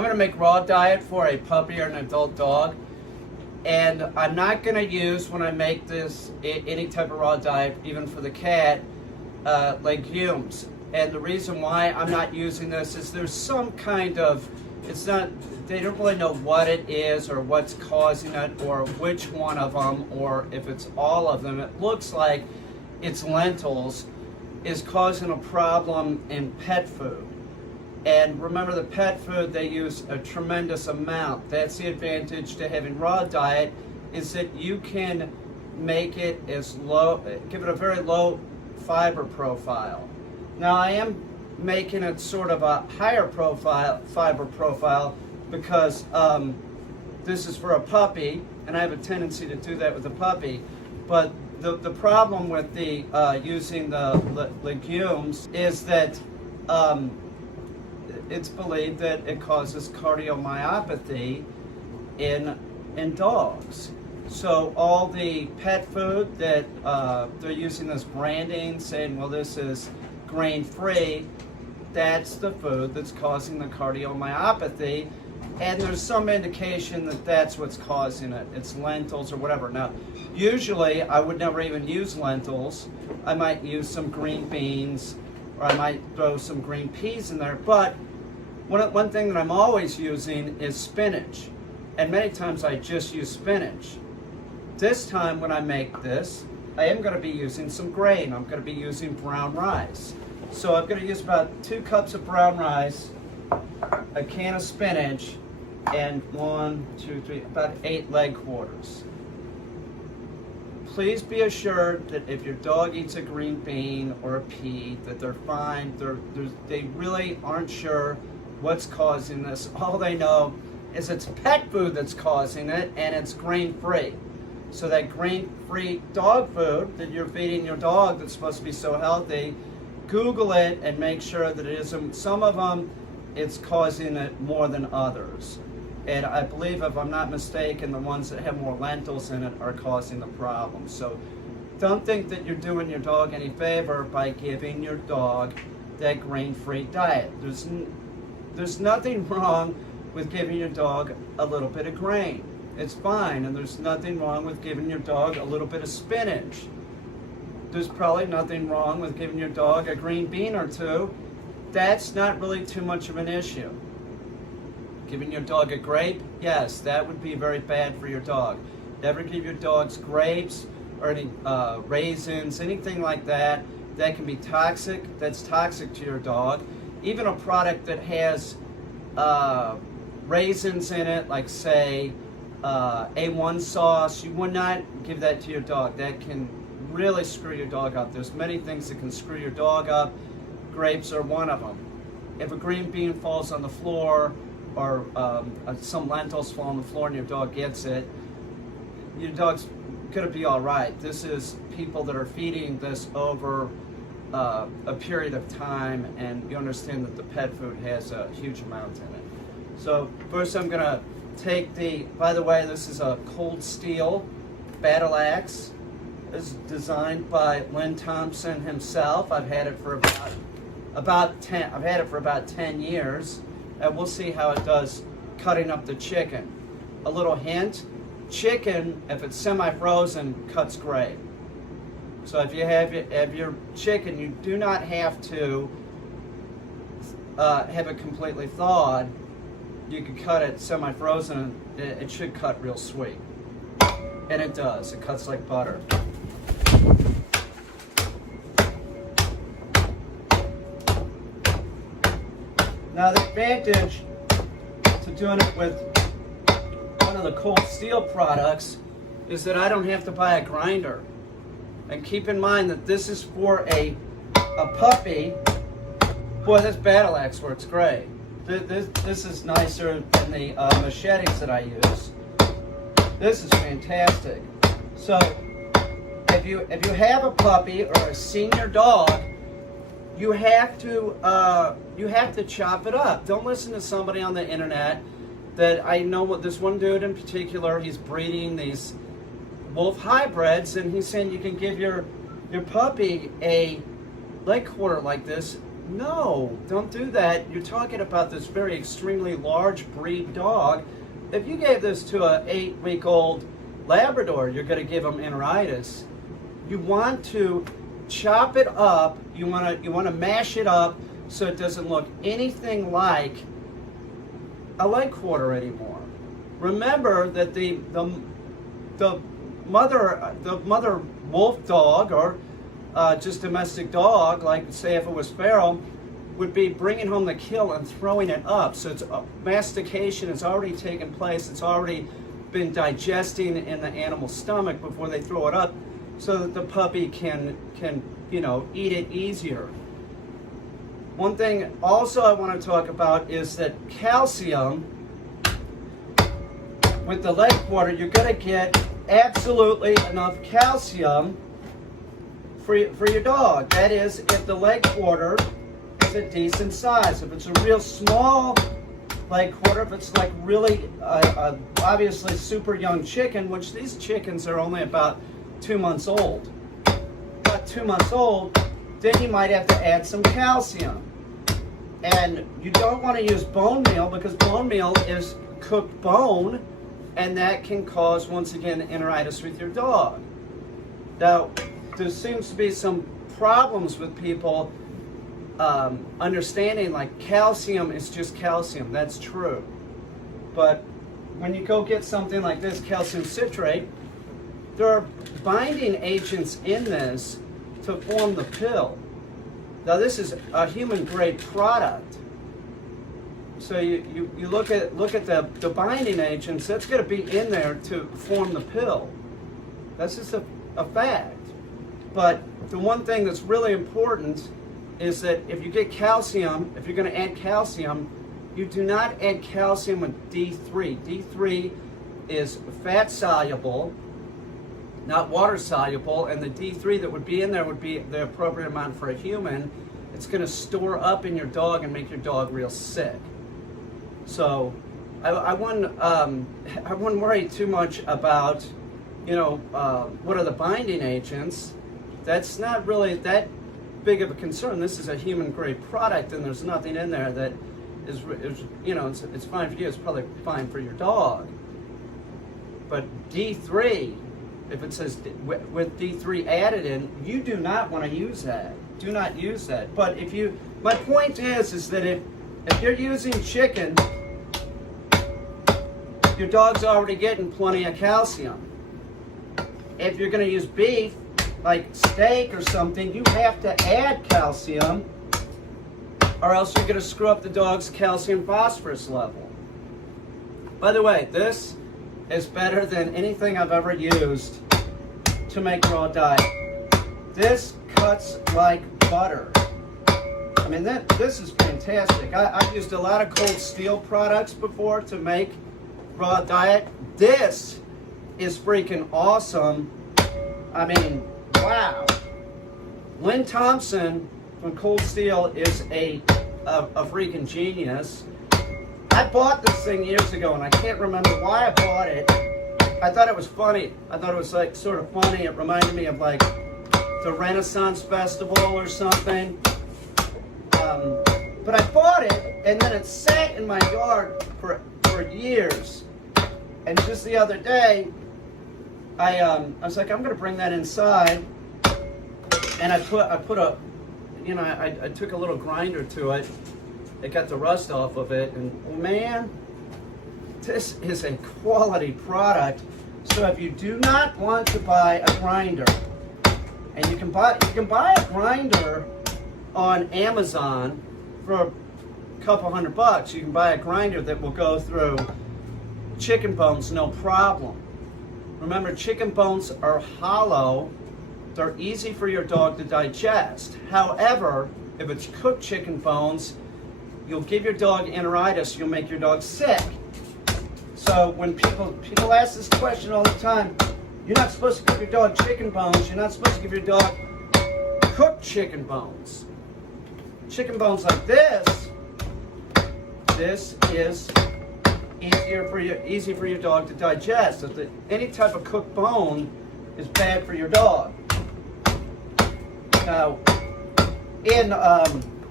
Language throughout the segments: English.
I'm going to make raw diet for a puppy or an adult dog. And I'm not going to use, when I make this, any type of raw diet, even for the cat, legumes. And the reason why I'm not using this is there's some kind of, it's not, they don't really know what it is or what's causing it or which one of them or if it's all of them. It looks like it's lentils is causing a problem in pet food. And remember, the pet food, they use a tremendous amount. That's the advantage to having raw diet, is that you can make it as low, give it a very low fiber profile. Now I am making it sort of a higher fiber profile because this is for a puppy, and I have a tendency to do that with a puppy. But the problem with the using the legumes is that it's believed that it causes cardiomyopathy in dogs. So all the pet food that they're using this branding, saying, well, this is grain-free, that's the food that's causing the cardiomyopathy. And there's some indication that that's what's causing it. It's lentils or whatever. Now, usually I would never even use lentils. I might use some green beans, or I might throw some green peas in there. But one thing that I'm always using is spinach. And many times I just use spinach. This time when I make this, I am going to be using some grain. I'm going to be using brown rice. So I'm going to use about 2 cups of brown rice, a can of spinach, and 1, 2, 3, about 8 leg quarters. Please be assured that if your dog eats a green bean or a pea, that they're fine. They really aren't sure what's causing this. All they know is it's pet food that's causing it, and it's grain-free. So that grain-free dog food that you're feeding your dog that's supposed to be so healthy, Google it and make sure that it isn't. Some of them, it's causing it more than others. And I believe, if I'm not mistaken, the ones that have more lentils in it are causing the problem. So don't think that you're doing your dog any favor by giving your dog that grain-free diet. There's nothing wrong with giving your dog a little bit of grain. It's fine, and there's nothing wrong with giving your dog a little bit of spinach. There's probably nothing wrong with giving your dog a green bean or two. That's not really too much of an issue. Giving your dog a grape, yes, that would be very bad for your dog. Never give your dogs grapes or any raisins, anything like that. That can be toxic. That's toxic to your dog. Even a product that has raisins in it, like say A1 sauce, you would not give that to your dog. That can really screw your dog up. There's many things that can screw your dog up. Grapes are one of them. If a green bean falls on the floor, or some lentils fall on the floor and your dog gets it, your dog's going to be all right. This is people that are feeding this over a period of time, and you understand that the pet food has a huge amount in it. So first I'm going to take by the way, this is a cold steel battle axe. It's designed by Lynn Thompson himself. I've had it for about 10 years. And we'll see how it does cutting up the chicken. A little hint, chicken, if it's semi-frozen, cuts great. So if you have your chicken, you do not have to have it completely thawed. You can cut it semi-frozen, and it should cut real sweet. And it does, it cuts like butter. Now the advantage to doing it with one of the cold steel products is that I don't have to buy a grinder. And keep in mind that this is for a puppy. Boy, this battle axe works great. This is nicer than the machetes that I use. This is fantastic. So if you have a puppy or a senior dog, you have to chop it up. Don't listen to somebody on the internet. That I know what this one dude in particular, he's breeding these wolf hybrids, and he's saying you can give your puppy a leg quarter like this No, don't do that. You're talking about this very extremely large breed dog. If you gave this to an 8-week-old Labrador, you're going to give them enteritis. You want to chop it up. You want to mash it up so it doesn't look anything like a leg quarter anymore. Remember that the mother wolf dog, or just domestic dog, like say if it was feral, would be bringing home the kill and throwing it up. So it's mastication has already taken place. It's already been digesting in the animal's stomach before they throw it up, so that the puppy can eat it easier. One thing also I want to talk about is that calcium with the leg quarter, you're going to get absolutely enough calcium for your dog. That is, if the leg quarter is a decent size. If it's a real small leg quarter, if it's like really obviously super young chicken, which these chickens are only about 2 months old. About 2 months old, then you might have to add some calcium. And you don't want to use bone meal, because bone meal is cooked bone, and that can cause, once again, enteritis with your dog. Now, there seems to be some problems with people understanding like calcium is just calcium. That's true. But when you go get something like this, calcium citrate, there are binding agents in this to form the pill. Now, this is a human grade product. So you look at the binding agents, that's going to be in there to form the pill. That's just a fact. But the one thing that's really important is that if you get calcium, if you're going to add calcium, you do not add calcium with D3. D3 is fat soluble, not water soluble, and the D3 that would be in there would be the appropriate amount for a human. It's going to store up in your dog and make your dog real sick. So I wouldn't worry too much about, what are the binding agents. That's not really that big of a concern. This is a human grade product, and there's nothing in there that is it's fine for you. It's probably fine for your dog. But D3, if it says with D3 added in, you do not want to use that. Do not use that. But my point is that if you're using chicken, your dog's already getting plenty of calcium. If you're going to use beef, like steak or something, you have to add calcium, or else you're going to screw up the dog's calcium phosphorus level. By the way, this is better than anything I've ever used to make raw diet. This cuts like butter. I mean, this is fantastic. I've used a lot of Cold Steel products before to make raw diet. This is freaking awesome. I mean, wow. Lynn Thompson from Cold Steel is a freaking genius. I bought this thing years ago, and I can't remember why I bought it. I thought it was funny. I thought it was like sort of funny. It reminded me of like the Renaissance Festival or something. But I bought it, and then it sat in my yard for years. And just the other day, I was like, I'm gonna bring that inside, and I took a little grinder to it. It got the rust off of it, and man, this is a quality product. So if you do not want to buy a grinder, and you can buy a grinder on Amazon for a couple $100. You can buy a grinder that will go through chicken bones no problem. Remember, chicken bones are hollow. They're easy for your dog to digest. However, if it's cooked chicken bones, you'll give your dog enteritis. You'll make your dog sick. So when people ask this question all the time, you're not supposed to give your dog chicken bones. You're not supposed to give your dog cooked chicken bones. Chicken bones like this is easy for your dog to digest. So any type of cooked bone is bad for your dog. Now,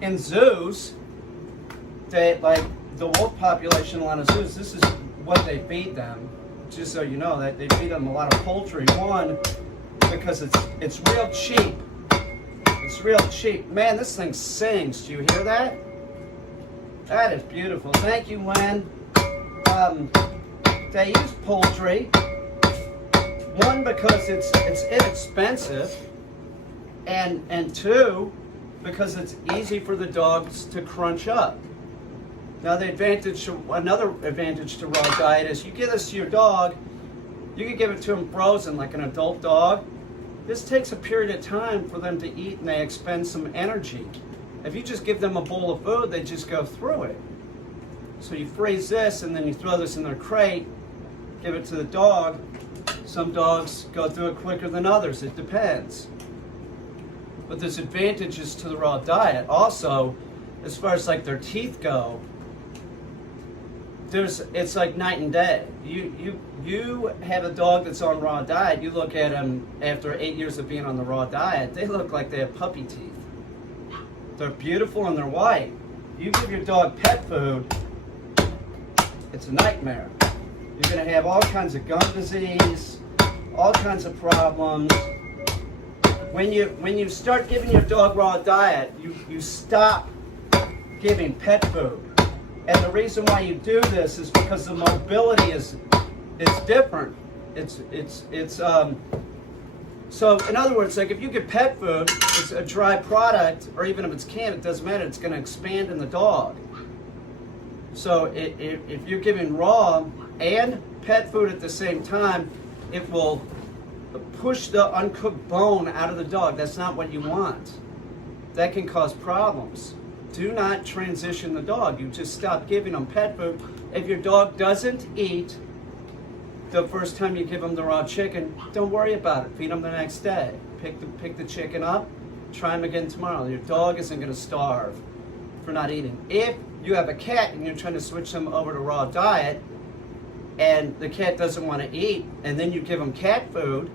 in zoos, they, like the wolf population, a lot of zoos, this is what they feed them. Just so you know, that they feed them a lot of poultry. One, because it's real cheap. It's real cheap. Man, this thing sings. Do you hear that? That is beautiful. Thank you, Len. They use poultry. One, because it's inexpensive, and two, because it's easy for the dogs to crunch up. Now another advantage to raw diet is you give this to your dog, you can give it to them frozen like an adult dog. This takes a period of time for them to eat and they expend some energy. If you just give them a bowl of food, they just go through it. So you freeze this and then you throw this in their crate, give it to the dog. Some dogs go through it quicker than others, it depends. But there's advantages to the raw diet. Also, as far as like their teeth go, it's like night and day. You have a dog that's on raw diet, you look at them after 8 years of being on the raw diet, they look like they have puppy teeth. They're beautiful and they're white. You give your dog pet food, it's a nightmare. You're going to have all kinds of gum disease, all kinds of problems. When you start giving your dog raw diet, you stop giving pet food. And the reason why you do this is because the mobility is different. So in other words, like if you get pet food, it's a dry product, or even if it's canned, it doesn't matter. It's going to expand in the dog. So if you're giving raw and pet food at the same time, it will push the uncooked bone out of the dog. That's not what you want. That can cause problems. Do not transition the dog. You just stop giving them pet food. If your dog doesn't eat the first time you give them the raw chicken, don't worry about it. Feed them the next day. Pick the chicken up, try them again tomorrow. Your dog isn't going to starve for not eating. If you have a cat and you're trying to switch them over to raw diet and the cat doesn't want to eat, and then you give them cat food,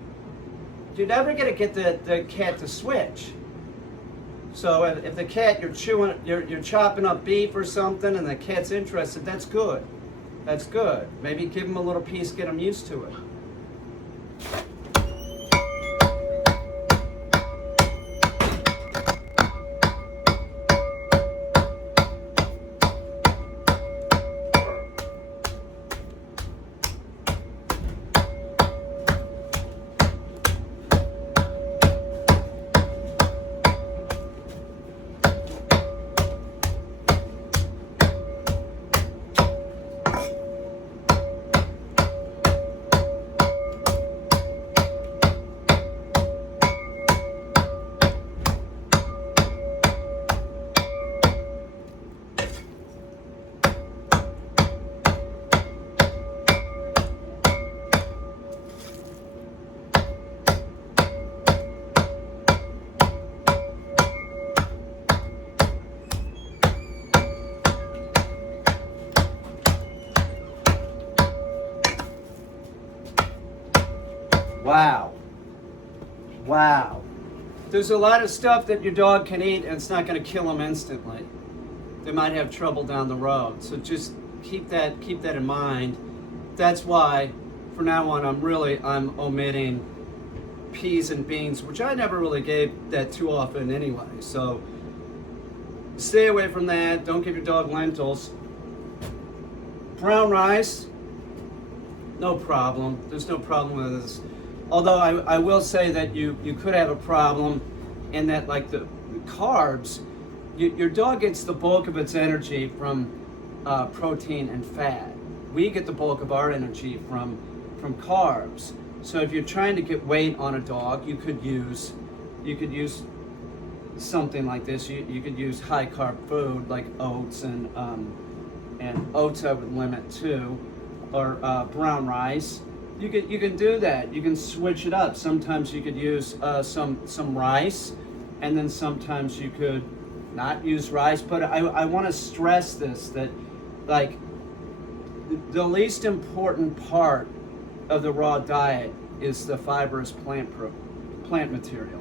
you're never going to get the cat to switch. So if the cat, you're chopping up beef or something and the cat's interested, that's good. That's good. Maybe give them a little piece, get them used to it. Wow. There's a lot of stuff that your dog can eat and it's not going to kill them instantly. They might have trouble down the road. So just keep that in mind. That's why from now on I'm omitting peas and beans, which I never really gave that too often anyway. So stay away from that. Don't give your dog lentils. Brown rice, no problem. There's no problem with this. Although I will say that you could have a problem in that, like the carbs, your dog gets the bulk of its energy from protein and fat. We get the bulk of our energy from carbs. So if you're trying to get weight on a dog, you could use something like this. You could use high carb food like oats, and oats I would limit too, or brown rice. You can do that. You can switch it up. Sometimes you could use some rice, and then sometimes you could not use rice. But I want to stress this, that like the least important part of the raw diet is the fibrous plant material.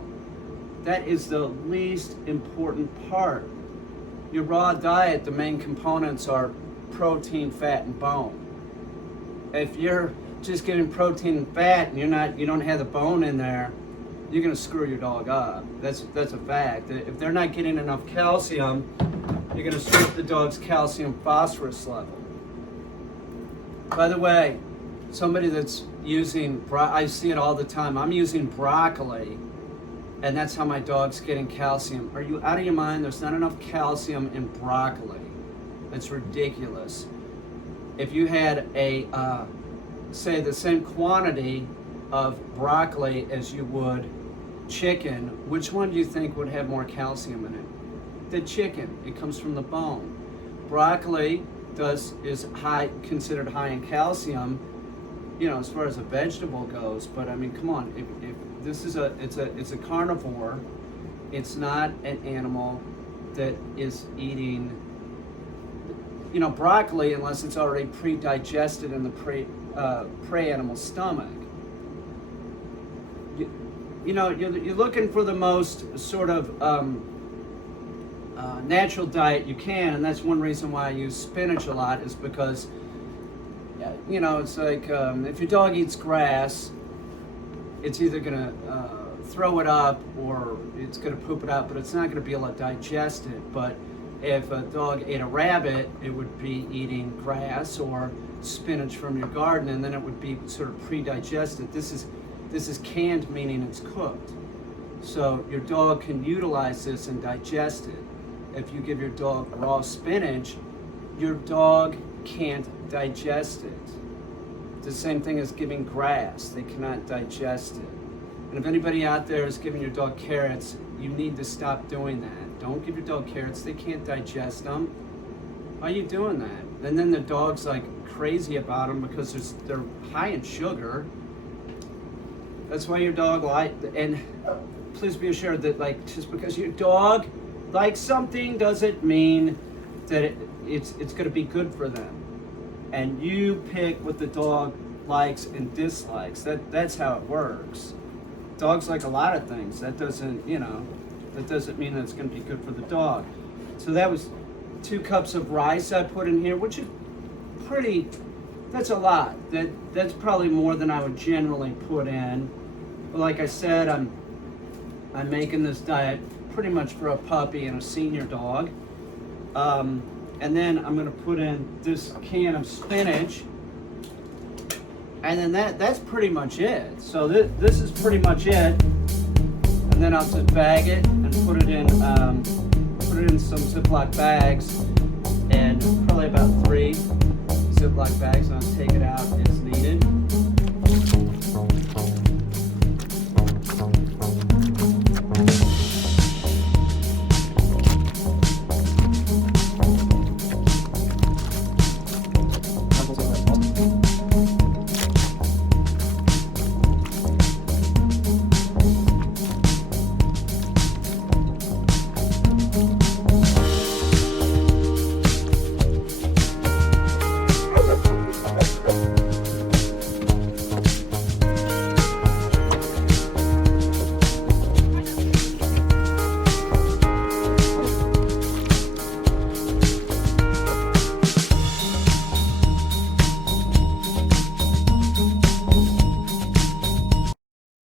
That is the least important part. your raw diet, the main components are protein, fat, and bone. If you're just getting protein and fat and you don't have the bone in there, you're gonna screw your dog up. That's a fact. If they're not getting enough calcium, you're gonna screw up the dog's calcium phosphorus level. By the way, somebody that's using, I see it all the time, I'm using broccoli, and that's how my dog's getting calcium. Are you out of your mind? There's not enough calcium in broccoli. That's ridiculous. If you had say the same quantity of broccoli as you would chicken, which one do you think would have more calcium in it? The chicken. It comes from the bone. Broccoli is considered high in calcium, as far as a vegetable goes. But I mean, come on, if this is it's a carnivore, it's not an animal that is eating broccoli unless it's already pre-digested in the prey animal's stomach. You're looking for the most sort of natural diet you can, and that's one reason why I use spinach a lot, is because it's like if your dog eats grass, it's either gonna throw it up or it's gonna poop it out, but it's not gonna be able to digest it. But if a dog ate a rabbit, it would be eating grass or spinach from your garden, and then it would be sort of pre-digested. This is canned, meaning it's cooked. So your dog can utilize this and digest it. If you give your dog raw spinach, your dog can't digest it. The same thing as giving grass. They cannot digest it. And if anybody out there is giving your dog carrots, you need to stop doing that. Don't give your dog carrots. They can't digest them. Why are you doing that? And then the dog's like crazy about them because they're high in sugar. That's why your dog and please be assured that just because your dog likes something doesn't mean that it's going to be good for them. And you pick what the dog likes and dislikes. That's how it works. Dogs like a lot of things. That doesn't mean that it's going to be good for the dog. So that was 2 cups of rice I put in here, which is that's a lot. That's probably more than I would generally put in. But like I said, I'm making this diet pretty much for a puppy and a senior dog. And then I'm going to put in this can of spinach. And then that's pretty much it. So this is pretty much it. And then I'll just bag it and put it in some Ziploc bags, and probably about 3 Ziploc bags, and I'll take it out as needed.